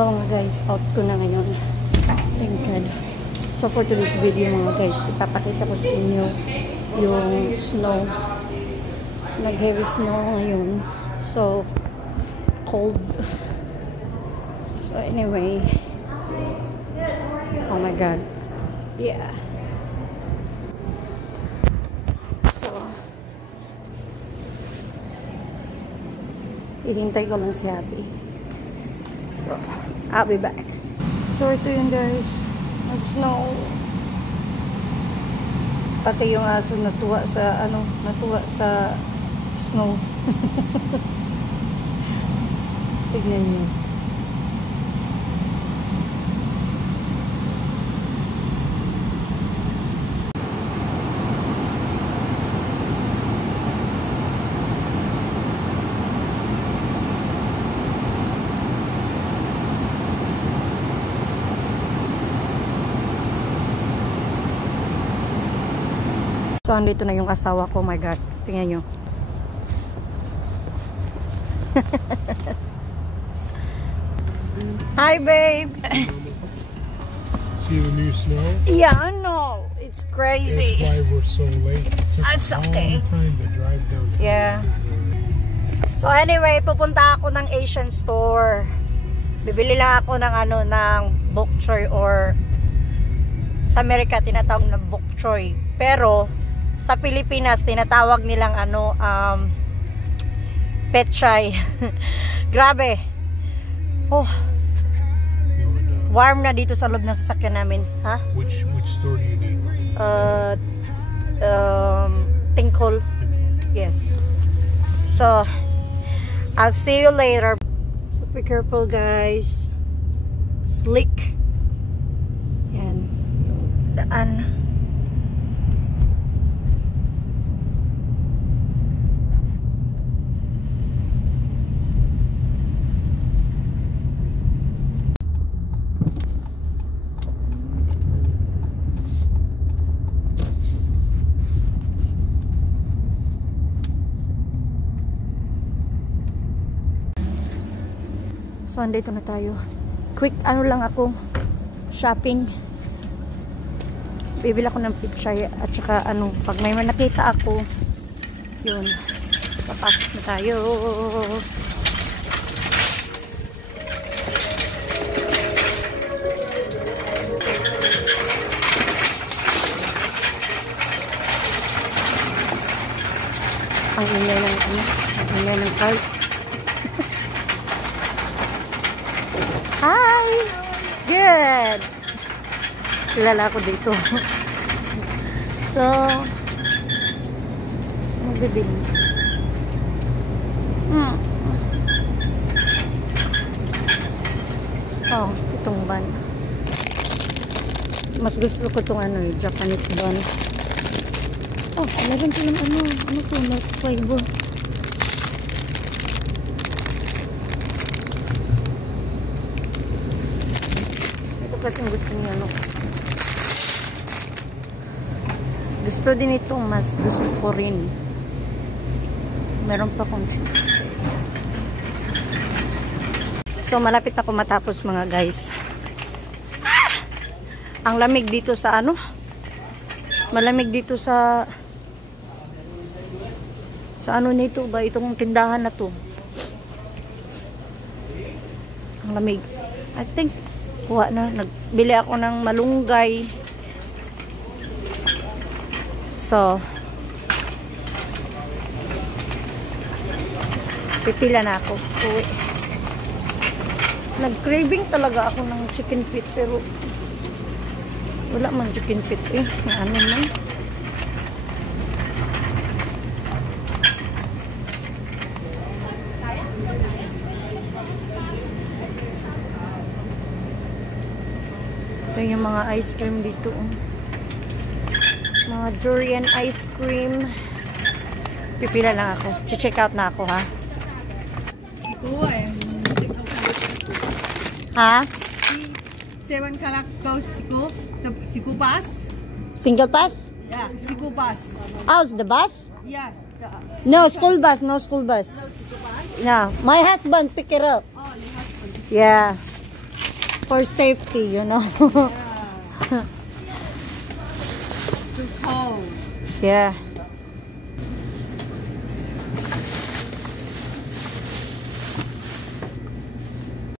So mga guys, out ko na ngayon. Thank God. So for today's video mga guys, ipapakita ko sa inyo yung snow. Nag-heavy snow ngayon. So cold. So anyway. Oh my God. Yeah. Hihintay ko lang si Happy. So, I'll be back. So, ito yun guys. Nag-snow. Pati yung aso natuwa sa snow. Tignan nyo. So, andito na yung asawa ko. Oh my God. Tingnan nyo. Hi, babe. See the new snow? Yeah, I know. It's crazy. That's why we're so late. That's okay. Time to drive down. Yeah. So, anyway, pupunta ako ng Asian store. Bibili lang ako ng ng bok choy, or sa Amerika tinatawag na bok choy. Pero sa Pilipinas tinatawag nilang pechay. Grabe. Oh. Warm na dito sa loob ng sasakyan namin, ha? Which store do you need? Tingkol. Yes. So, I'll see you later. So be careful guys. Slick. Yan. Daan. So, andito na tayo. Quick, lang ako. Shopping. Bibili ako ng pichay at saka pag may nakita ako, yun. Papasok na tayo. Ang ingay ng cart. Hi! Good! Kilala ko dito. So, magbibili. Oh, itong ban. Mas gusto ko itong Japanese ban. Oh, meron silang ano to, milk flavor. Kasing gusto niya gusto din ito, mas gusto ko rin. Meron pa kong cheese. So malapit ako matapos mga guys. Ang lamig dito sa malamig dito sa nito ba, itong tindahan na to. Ang lamig. I think kuha na, nagbili ako ng malunggay. So, pipila na ako. Uwi. Nag-craving talaga ako ng chicken feet, pero wala man chicken feet eh. Ano man. Ito yung mga ice cream dito. Mga durian ice cream. Pipila lang ako. Check out na ako, ha? Ha? 7 characters siku pass. Single pass? Yeah, siku pass. Oh, it's the bus? Yeah. No, school bus. No school bus. No, my husband pick it up. Oh, your husband. Yeah. for safety, you know. So cold. Yeah.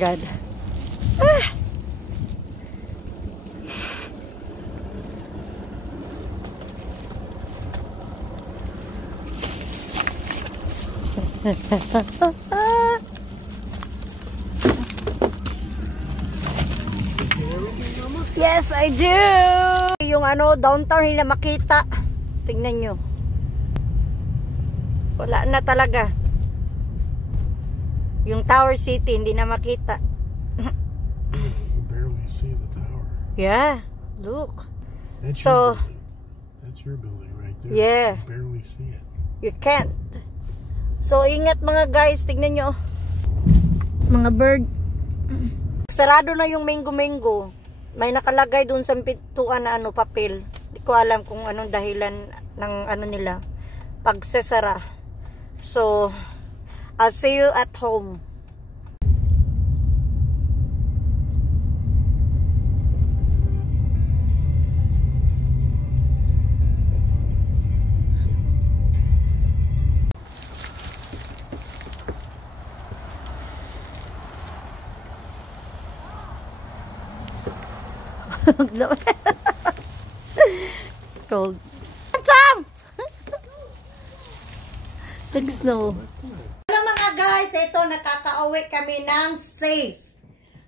God. Ah! Yes, I do. Yung ano, downtown hindi na makita. Tingnan nyo. Wala na talaga. Yung Tower City hindi na makita. You barely see the tower. Yeah, look. That's So, your building. That's your building right there. Yeah. You barely see it. You can't. So, ingat mga guys. Tignan nyo. Mga bird. Sarado na yung mango-mango. May nakalagay dun sa pintuan na ano, papel. Hindi ko alam kung anong dahilan ng ano nila. Pagsesara. So, I'll see you at home. It's cold. Tom! Nag-snow. Hello mga guys, ito nakaka-uwi kami ng safe.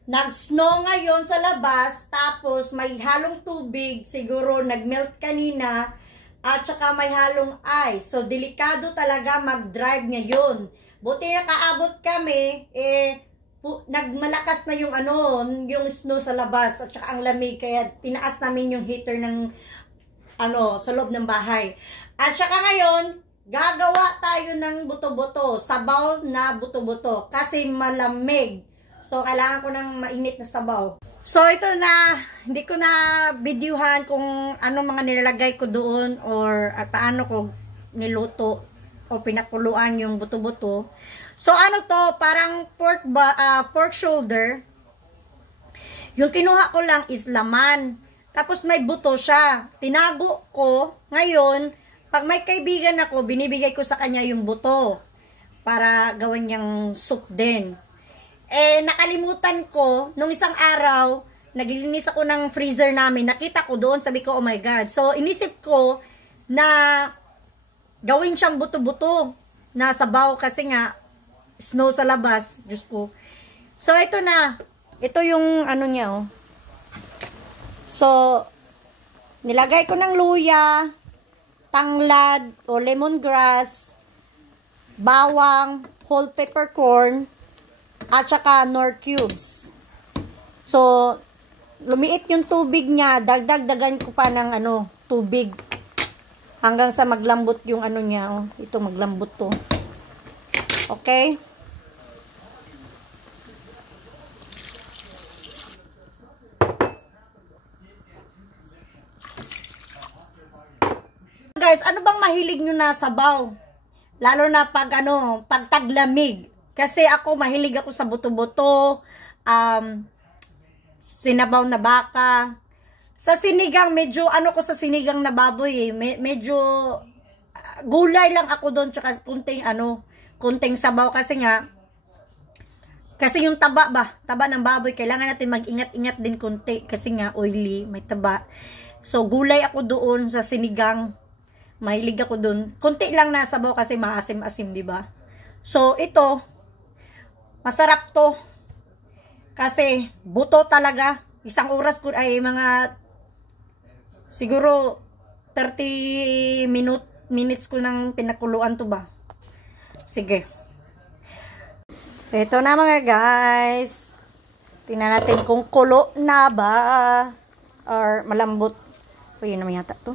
Nag-snow ngayon sa labas, tapos may halong tubig, siguro nag-melt kanina, at saka may halong ice. So delikado talaga mag-drive ngayon. Buti nakaabot kami, nagmalakas na yung ano, yung snow sa labas at saka ang lamig, kaya tinaas namin yung heater ng ano, sa loob ng bahay. At saka ngayon, gagawa tayo ng buto-buto, sabaw na buto-buto kasi malamig. So kailangan ko ng mainit na sabaw. So ito na, hindi ko na videohan kung ano mga nilalagay ko doon or paano ko niluto o pinakuluan yung buto-buto. So ano to, parang pork shoulder. Yung kinuha ko lang is laman. Tapos may buto siya. Tinago ko. Ngayon, pag may kaibigan ako, binibigay ko sa kanya yung buto para gawin niyang soup din. Nakalimutan ko, nung isang araw, naglilinis ako ng freezer namin. Nakita ko doon, sabi ko, oh my God. So inisip ko na gawin siyang buto-buto na sabaw kasi nga snow sa labas, Diyos ko. So, ito na. Ito yung ano niya, oh. So, nilagay ko ng luya, tanglad, o lemongrass, bawang, whole peppercorn, at saka Knorr cubes. So, lumiit yung tubig niya, dagdagan ko pa ng ano, tubig. Hanggang sa maglambot yung ano niya, oh. Ito, maglambot to. Okay? Guys, ano bang mahilig nyo na sabaw? Lalo na pag ano, pag taglamig. Kasi ako, mahilig ako sa buto-buto, sinabaw na baka. Sa sinigang, medyo ano ko sa sinigang na baboy eh. Medyo gulay lang ako doon, tsaka kunting sabaw kasi yung taba ng baboy, kailangan natin mag-ingat-ingat din kunti kasi nga oily, may taba. So gulay ako doon sa sinigang, mahilig ako doon. Kunti lang na sabaw kasi maasim-asim, di ba? So ito, masarap to kasi buto talaga. Isang oras ko ay mga siguro 30 minutes ko nang pinakuluan to ba. Sige. Ito na mga guys. Tingnan natin kung kulo na ba or malambot. O yun naman yata to.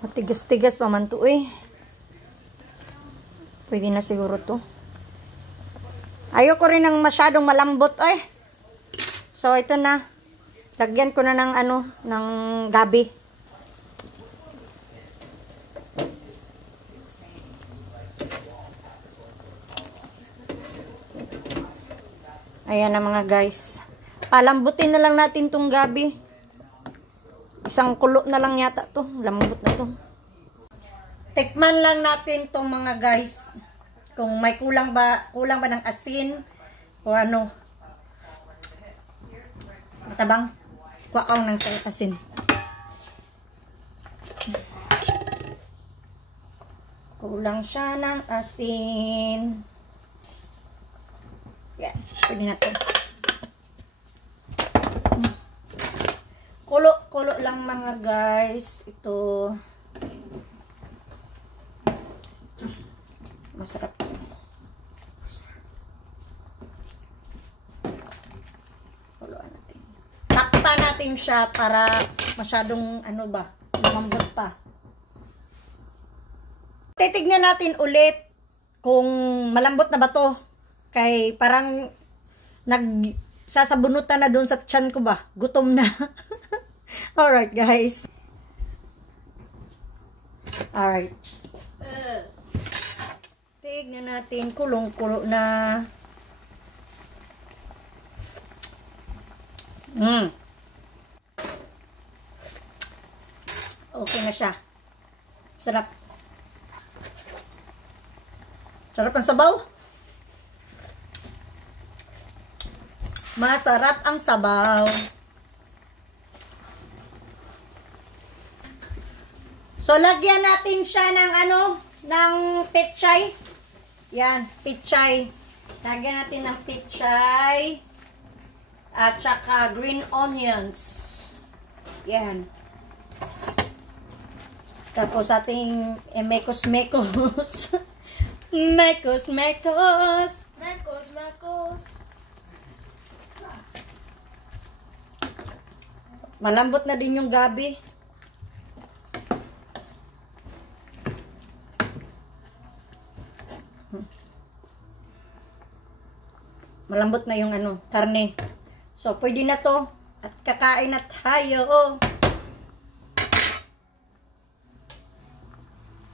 Matigas-tigas pa man to eh. Pwede na siguro to. Ayoko rin ng masyadong malambot eh. So ito na. Lagyan ko na ng ano, ng gabi. Ayan na mga guys. Palambutin na lang natin tong gabi. Isang kulo na lang yata to. Lambot na to. Tikman lang natin tong mga guys. Kung may kulang ba ng asin o ano. Matabang. Kuwakaw ng asin. Kulang siya ng asin. Yan. Pwede na to. Kulo lang mga guys. Ito. Masarap. Kuloan natin. Takpan natin siya para masyadong ano ba, lumambot pa. Titignan natin ulit kung malambot na ba to. Kay parang sasabunutan na doon sa tiyan ko ba. Gutom na. Alright guys. Alright. Tignan natin. Kulong-kulo na. Okay na siya. Sarap. Sarap ang sabaw. Masarap ang sabaw. So, lagyan natin siya ng ng pechay. Yan, pechay. Lagyan natin ng pechay. At saka green onions. Yan. Tapos ating mekos-mekos. Mekos-mekos. Mekos-mekos. Malambot na din yung gabi. Malambot na yung karne. So, pwede na to. At kakain na tayo.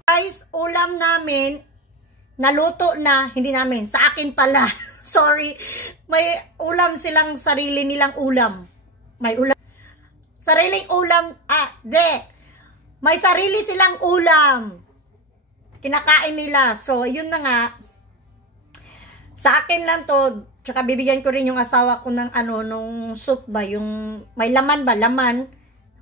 Guys, ulam namin, naluto na, hindi namin, sa akin pala. Sorry. May ulam silang sarili nilang ulam. May ulam. Sariling ulam. May sarili silang ulam. Kinakain nila. So, yun na nga. Sa akin lang to. Tsaka bibigyan ko rin yung asawa ko ng nung soup ba, yung may laman ba, laman,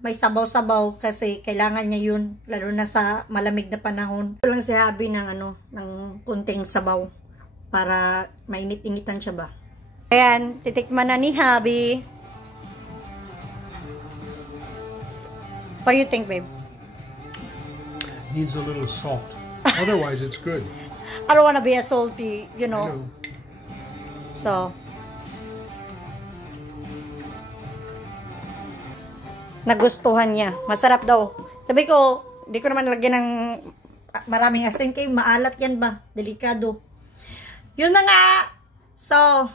may sabaw-sabaw kasi kailangan niya yun, lalo na sa malamig na panahon. Ito lang si Habi ng ng kunting sabaw para mainit-initan siya ba. Ayan, titikman na ni Habi. What do you think, babe? Needs a little salt. Otherwise, it's good. I don't wanna be a salty, you know. I know. So, nagustuhan niya. Masarap daw. Sabi ko, di ko naman lagyan ng maraming asin kay maalat yan ba? Delikado. Yun na nga. So,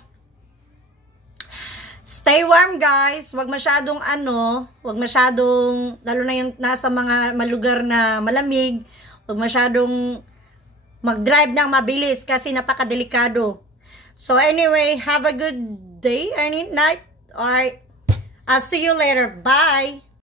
stay warm guys. Huwag masyadong lalo na yung nasa mga malugar na malamig. Huwag masyadong mag-drive ng mabilis kasi napakadelikado. So anyway, have a good day or night. Alright. I'll see you later. Bye.